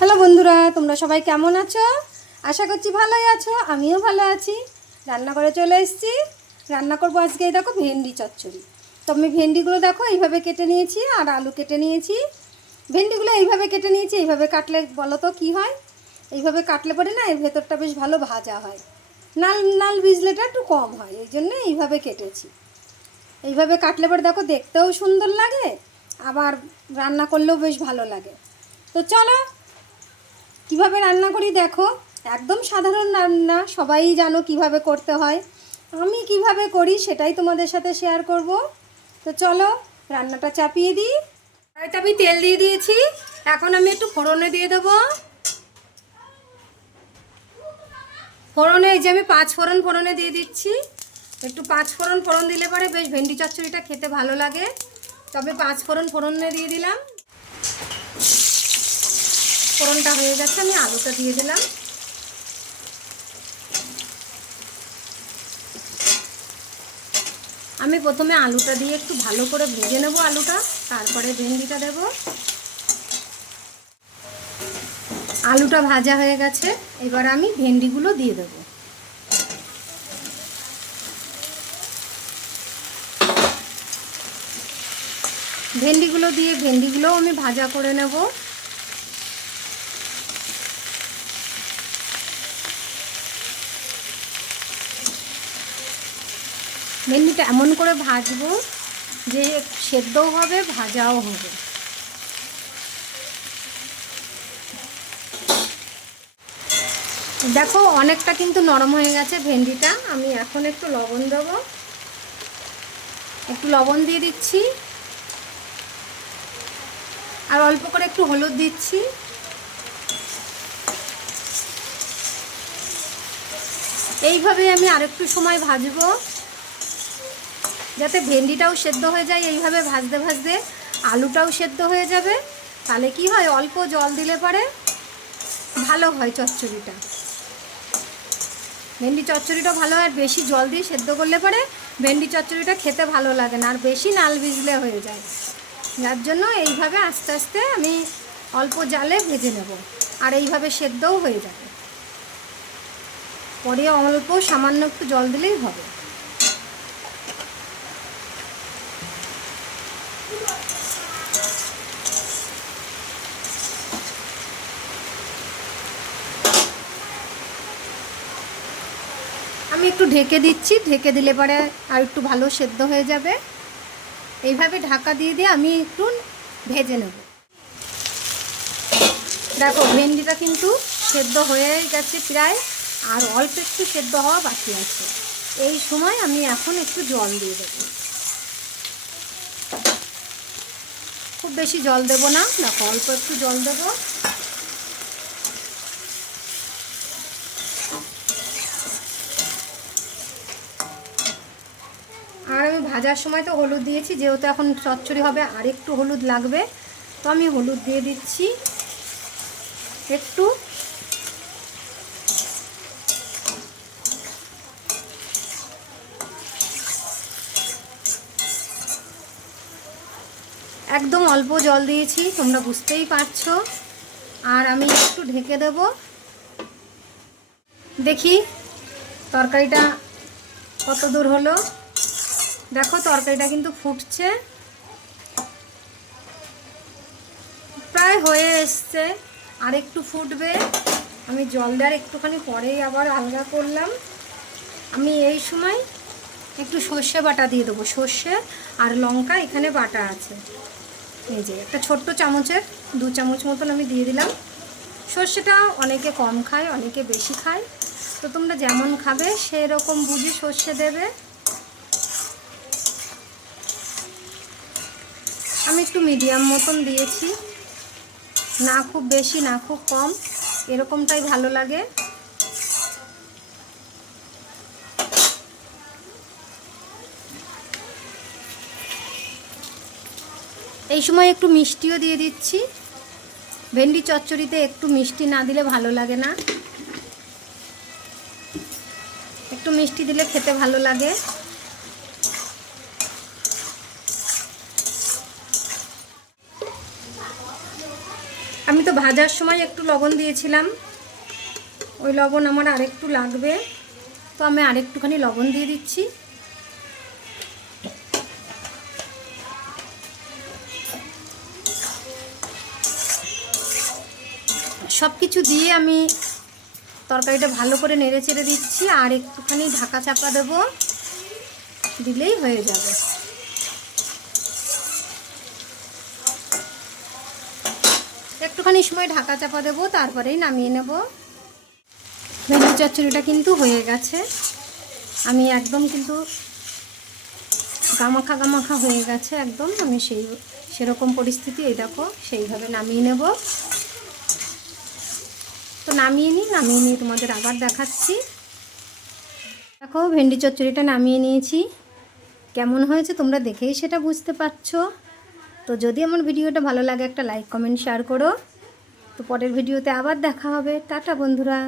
Hello বন্ধুরা, তোমরা সবাই কেমন আছো? আশা করছি ভালোই আছো, আমিও ভালো আছি। রান্না করে চলে এসেছি। রান্না করব আজকে দেখো ভেন্ডি চচ্চড়ি। তো আমি ভেন্ডিগুলো দেখো এইভাবে কেটে নিয়েছি আর আলু কেটে নিয়েছি। ভেন্ডিগুলো এইভাবে কেটে নিয়েছি, এইভাবে কাটলে বলো তো কী হয়? এইভাবে কাটলে পরে না এর ভেতরটা বেশ ভালো ভাজা হয়। নাল নাল ভিজলেটা একটু কম হয়, এই জন্য এইভাবে কেটেছি। এইভাবে কাটলে পরে দেখো দেখতেও সুন্দর লাগে, আবার রান্না করলেও বেশ ভালো লাগে। তো চলো কীভাবে রান্না করি দেখো, একদম সাধারণ রান্না, সবাই জানো কীভাবে করতে হয়। আমি কীভাবে করি সেটাই তোমাদের সাথে শেয়ার করব। তো চলো, রান্নাটা চাপিয়ে দিই। কড়াইতে আমি তেল দিয়ে দিয়েছি, এখন আমি একটু ফোড়নে দিয়ে দেবো। ফোড়নে, এই যে আমি পাঁচ ফোড়ন ফোড়নে দিয়ে দিচ্ছি। একটু পাঁচ ফোড়ন ফোড়ন দিলে পরে বেশ ভেন্ডি চচ্চড়িটা খেতে ভালো লাগে। তবে পাঁচ ফোড়ন ফোড়নে দিয়ে দিলাম। ফোড়নটা হয়ে গেছে, আমি আলুটা দিয়ে দিলাম। আমি প্রথমে আলুটা দিয়ে একটু ভালো করে ভেজে নেব আলুটা, তারপরে ভেন্ডিটা দেব। আলুটা ভাজা হয়ে গেছে, এবার আমি ভেন্ডিগুলো দিয়ে দেব। ভেন্ডিগুলো দিয়ে ভেন্ডিগুলোও আমি ভাজা করে নেব। ভেন্ডিটা এমন করে ভাজবো যে সেদ্ধও হবে, ভাজাও হবে। দেখো, অনেকটা কিন্তু নরম হয়ে গেছে ভেন্ডিটা। আমি এখন একটু লবণ দেবো। একটু লবণ দিয়ে দিচ্ছি। আর অল্প করে একটু হলুদ দিচ্ছি। এইভাবে আমি আরেকটু সময় ভাজবো। যাতে ভেন্ডিটাও সেদ্ধ হয়ে যায়, এইভাবে ভাজতে ভাজতে আলুটাও সেদ্ধ হয়ে যাবে। তাহলে কি হয়, অল্প জল দিলে পরে ভালো হয় চচ্চড়িটা। ভেন্ডি চচ্চড়িটা ভালো আর বেশি জল দিয়ে সেদ্ধ করলে পরে ভেন্ডি চচ্চড়িটা খেতে ভালো লাগে না, আর বেশি নাল ভিজলে হয়ে যায়। যার জন্য এইভাবে আস্তে আস্তে আমি অল্প জালে ভেজে নেব, আর এইভাবে সেদ্ধও হয়ে যাবে। পরে অল্প সামান্য একটু জল দিলেই হবে। আমি একটু ঢেকে দিচ্ছি, ঢেকে দিলে পরে আর একটু ভালো সেদ্ধ হয়ে যাবে। এইভাবে ঢাকা দিয়ে দিয়ে আমি একটু ভেজে নেব। দেখো, ভেন্ডিটা কিন্তু সেদ্ধ হয়ে গেছে প্রায়, আর অল্প একটু সেদ্ধ হওয়া বাকি আছে। এই সময় আমি এখন একটু জল দিয়ে দেব। খুব বেশি জল দেব না। দেখো, অল্প একটু জল দেব। আর আমি ভাজার সময় তো হলুদ দিয়েছি, যেহেতু এখন চচ্চড়ি হবে, আর একটু হলুদ লাগবে, তো আমি হলুদ দিয়ে দিচ্ছি। একটু একদম অল্প জল দিয়েছি, তোমরা বুঝতেই পারছ। আর আমি একটু ঢেকে দেব। দেখি, তরকারিটা কত দূর হলো। দেখো, তরকারিটা কিন্তু ফুটছে। প্রায় হয়ে এসছে, আর একটু ফুটবে। আমি জল দেওয়ার একটুখানি পরেই আবার আলগা করলাম। আমি এই সময় একটু সর্ষে বাটা দিয়ে দেবো, সর্ষে আর লঙ্কা এখানে বাটা আছে। এই যে, একটা ছোট্ট চামচের দু চামচ মতন আমি দিয়ে দিলাম। সর্ষেটা অনেকে কম খায়, অনেকে বেশি খায়। তো তোমরা যেমন খাবে সেই রকম বুঝে সর্ষে দেবে। আমি একটু মিডিয়াম মতন দিয়েছি। না খুব বেশি, না খুব কম। এরকমটাই ভালো লাগে। এই সময় একটু মিষ্টিও দিয়ে দিচ্ছি। ভেন্ডি চচ্চড়িতে একটু মিষ্টি না দিলে ভালো লাগে না। একটু মিষ্টি দিলে খেতে ভালো লাগে। আমি তো ভাজার সময় একটু লবণ দিয়েছিলাম। ওই লবণ আমার আরেকটু লাগবে। তো আমি আরেকটুখানি লবণ দিয়ে দিচ্ছি। সব কিছু দিয়ে আমি তরকারিটা ভালো করে নেড়ে চেড়ে দিচ্ছি, আর একটুখানি ঢাকা চাপা দেবো, দিলেই হয়ে যাবে। একটুখানি সময় ঢাকা চাপা দেবো, তারপরেই নামিয়ে নেব। ভেন্ডি চচ্চড়িটা কিন্তু হয়ে গেছে। আমি একদম কিন্তু গামাখা গামাখা হয়ে গেছে একদম। আমি সেই, সেরকম পরিস্থিতি, এই দেখো, সেইভাবে নামিয়ে নেব। তো নামিয়ে নিই, নামিয়ে নিয়ে তোমাদের আবার দেখাচ্ছি। দেখো, ভেন্ডি চচ্চড়িটা নামিয়ে নিয়েছি। কেমন হয়েছে তোমরা দেখেই সেটা বুঝতে পারছ। তো যদি আমার ভিডিওটা ভালো লাগে, একটা লাইক, কমেন্ট, শেয়ার করো। তো পরের ভিডিওতে আবার দেখা হবে। টাটা, বন্ধুরা।